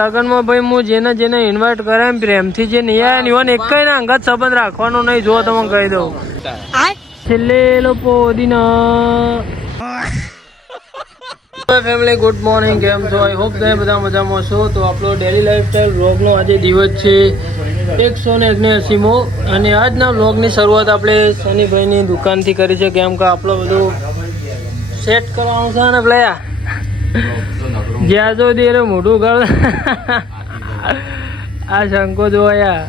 લગન માં ભાઈ હું જેને જેને ઇન્વાઇટ કરે પ્રેમથી જે નહીં આવ્યા ને એક ના અંગત સંબંધ રાખવાનો નહીં. જો તમને કહી દઉં છેલ્લે લોકો ફેમિલી ગુડ મોર્નિંગ, કેમ છો? આઈ હોપ તમે બધા મજામાં છો. તો આપણો ડેલી લાઈફસ્ટાઈલ વ્લોગનો આજે દિવસ છે 179મો અને આજના વ્લોગની શરૂઆત આપણે સનીભાઈની દુકાનથી કરી છે. કેમ કે આપણો બધું સેટ કરવાનું છે ને પ્લેયા જ્યાં સુધી એને મોઢું કર આ શંકો જોયા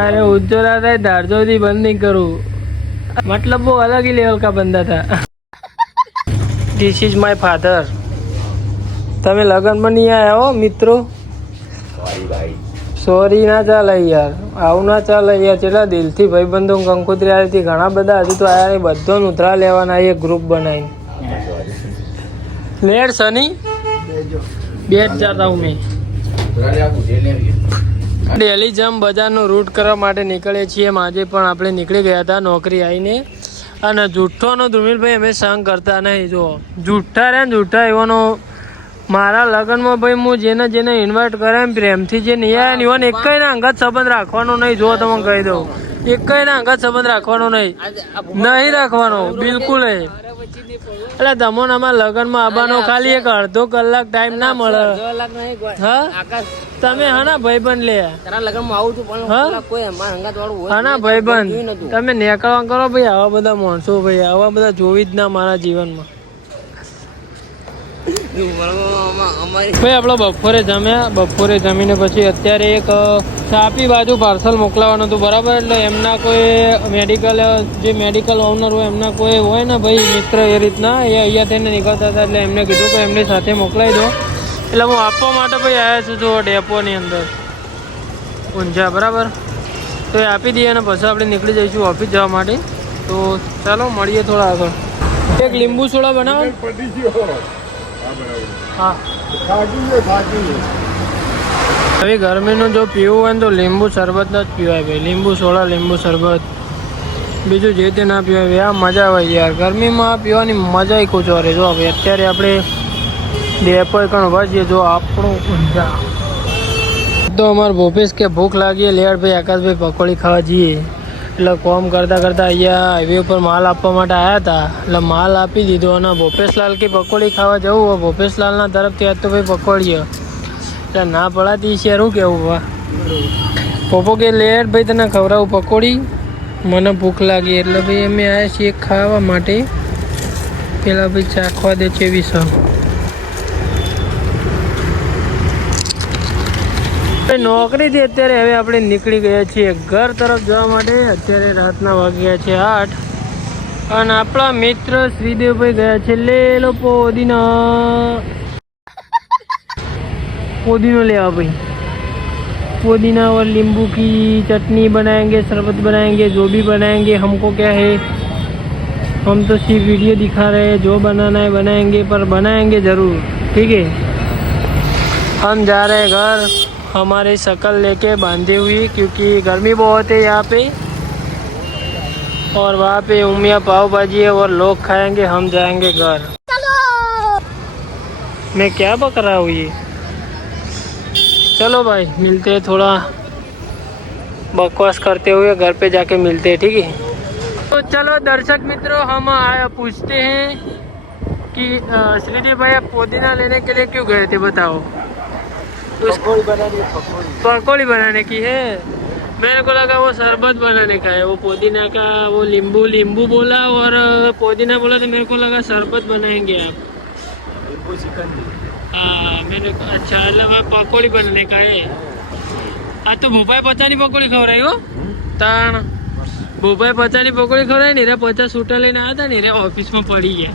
અરે ઊંચો ના થાય ધારજો થી બંધ નહીં કરું. મતલબ वो अलग ही लेवल का बंदा था. This is my father. તમે લગનમાં નહીં આવ્યા હો મિત્રો. સોરી ના ચાલે યાર, આવું ના ચાલે યાર. કેટલા દિલથી ભાઈબંધો કંકોત્રી આવી હતી, ઘણા બધા હજુ તો આયા બધો ઉતરા લેવાના એક ગ્રુપ બનાવીને. લેર સની બેટ જતા હું મેં ડેલી જમ બજારનો રૂટ કરવા માટે નીકળીએ છીએ. આજે પણ આપણે નીકળી ગયા હતા નોકરી આવીને. અને જૂઠોનો ધ્રુમિલભાઈ અમે સંગ કરતા નહીં. જો જૂઠા રે ને જૂઠા એવાનો મારા લગ્નમાં ભાઈ હું જેને જેને ઇન્વાઇટ કરે પ્રેમથી જે નહીં આવ્યા ને એક ના અંગત સંબંધ રાખવાનો નહીં. જો તમને કહી દઉં એક ના અંગત સંબંધ રાખવાનો નહીં રાખવાનો બિલકુલ નહીં. એટલે તમને અમારા લગ્નમાં આવવાનો ખાલી એક અડધો કલાક ટાઈમ ના મળે. હા તમે હા ભાઈબંધ લે હા ભાઈબંધ તમે નીકળવા કરો ભાઈ. આવા બધા માણસો ભાઈ આવા બધા જોવી જ ના મારા જીવનમાં. ભાઈ આપણે બપોરે જમ્યા, બપોરે જમીને પછી અત્યારે એક છાપી બાજુ પાર્સલ મોકલાવાનું હતું બરાબર. એટલે એમના કોઈ મેડિકલ ઓનર હોય એમના કોઈ હોય ને ભાઈ મિત્ર એ રીતના એ અહીંયા થઈને નીકળતા હતા. એટલે એમને કીધું કે એમની સાથે મોકલાવી દો. એટલે હું આપવા માટે ભાઈ આવ્યા છું જો ડેપોની અંદર ઊંઝા બરાબર. તો એ આપી દઈએ અને પછી આપણે નીકળી જઈશું ઓફિસ જવા માટે. તો ચાલો મળીએ થોડા આગળ. એક લીંબુ સોડા બનાવો. હા હવે ગરમીનું જો પીવું હોય ને તો લીંબુ શરબત જ પીવાય ભાઈ. લીંબુ સોડા, લીંબુ શરબત, બીજું જે તે ના પીવાય. આ મજા આવે યાર ગરમીમાં પીવાની મજા કુછ ઓર. જો હવે અત્યારે આપણે ડેપો કણ વાજીએ. જો આપણું ઊંઝા તો અમારે ભૂપેશ કે ભૂખ લાગી લેડ ભાઈ આકાશભાઈ પકોડી ખાવા જઈએ. એટલે કોમ કરતાં કરતાં અહીંયા હાઈવે ઉપર માલ આપવા માટે આવ્યા હતા. એટલે માલ આપી દીધો અને ભૂપેશલાલ કે પકોડી ખાવા જવું હોય ભૂપેશલાલના તરફથી આજ તો ભાઈ પકોડીએ. એટલે ના પડાતી છે શું કેવું? વાહ પોપો કે લેટ ભાઈ તને ખવડાવું પકોડી, મને ભૂખ લાગી. એટલે ભાઈ અમે આવ્યા છીએ ખાવા માટે. પેલા ભાઈ ચાખવા દે છે 20. નોકરીથી અત્યારે હવે આપણે નીકળી ગયા છીએ ઘર તરફ જવા માટે. અત્યારે રાતના વાગ્યા છે 8 અને આપણા મિત્ર શ્રીદેવભાઈ ગયા છે લેલો पुदीना लेवा भाई. पुदीना और नींबू की चटनी बनाएंगे, शरबत बनाएंगे, जो भी बनाएंगे. हमको क्या है, हम तो सिर्फ वीडियो दिखा रहे हैं. जो बनाना है बनाएंगे, पर बनाएंगे ज़रूर. ठीक है. हम जा रहे हैं घर हमारे शकल लेके बांधे हुई, क्योंकि गर्मी बहुत है यहाँ पे. और वहाँ पे उमिया पाव भाजी है और लोग खाएंगे, हम जाएंगे घर. मैं क्या बक रहा हूँ ये. चलो भाई मिलते हैं, थोड़ा बकवास करते हुए घर पे जाके मिलते हैं. ठीक है. तो चलो दर्शक मित्रों, हम आया पूछते हैं कि श्रीदेव भाई आप पुदीना लेने के लिए क्यों गए थे बताओ. पकौड़ी बनाने की है. मेरे को लगा वो शरबत बनाने का है. वो पुदीना का वो नींबू बोला और पुदीना बोला तो मेरे को लगा शरबत बनाएंगे आप. हाँ मैंने अच्छा मतलब पकौड़ी बनाने का है. आज तो भोपाई पचानी पकौड़ी खवराई हो ताण. भोपाई पचानी पकौड़ी खवराई नहीं रे. 50 सूटा लेने आया था नहीं रे, ऑफिस में पड़ी है.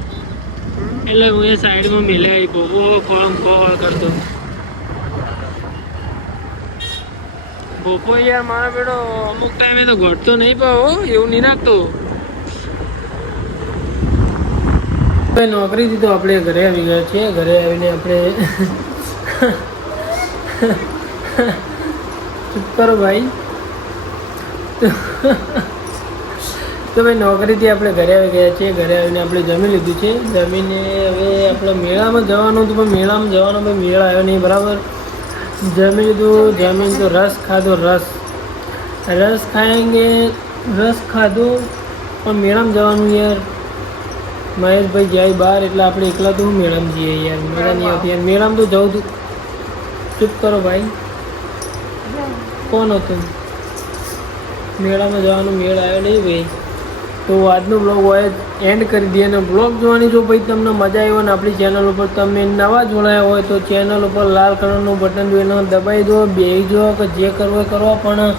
એટલે હું એ સાઈડમાં મેલાઈ બહુ કોમ કોલ કરતો. ભોપો યાર મારા બેડો અમુક ટાઈમે તો ઘટતો નહીં પાવો, એવું નહીં રાખતો. નોકરીથી તો આપણે ઘરે આવી ગયા છીએ. ઘરે આવીને આપણે ચૂપ કરો ભાઈ. તો ભાઈ નોકરીથી આપણે ઘરે આવી ગયા છીએ. ઘરે આવીને આપણે જમી લીધું છે. જમીને હવે આપણે મેળામાં જવાનું હતું, પણ મેળામાં જવાનો ભાઈ મેળા આવ્યો નહીં બરાબર. જમી લીધું, જમીન તો રસ ખાધો. રસ ખાएंगे, રસ ખાધો, પણ મેળામાં જવાનું યાર. મહેશભાઈ જાય બહાર એટલે આપણે એકલા તો મેળામાં જઈએ યાર. મજા નહીં આવતી યાર. મેળામાં તો જવું તું. ચૂપ કરો ભાઈ. કોણ હતું? મેળામાં જવાનું મેળ આવ્યો નહીં ભાઈ. તો આજનો બ્લોગ હોય એન્ડ કરી દઈએ. અને બ્લોગ જોવાની જો ભાઈ તમને મજા આવી હોય ને આપણી ચેનલ ઉપર તમે નવા જોડાયા હોય તો ચેનલ ઉપર લાલ કલરનું બટન જોઈને દબાવી દો. બેસી જો કે જે કરવો એ કરો, પણ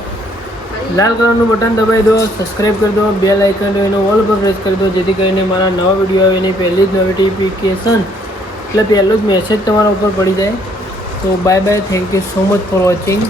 લાલ કલરનું બટન દબાવી દો. સબસ્ક્રાઈબ કરી દો. બેલ આઇકન એનો ઓલ પર પ્રેસ કરી દો, જેથી કરીને મારા નવા વિડીયો આવે એની પહેલી જ નોટિફિકેશન એટલે પહેલો જ મેસેજ તમારા ઉપર પડી જાય. તો bye bye. Thank you so much for watching.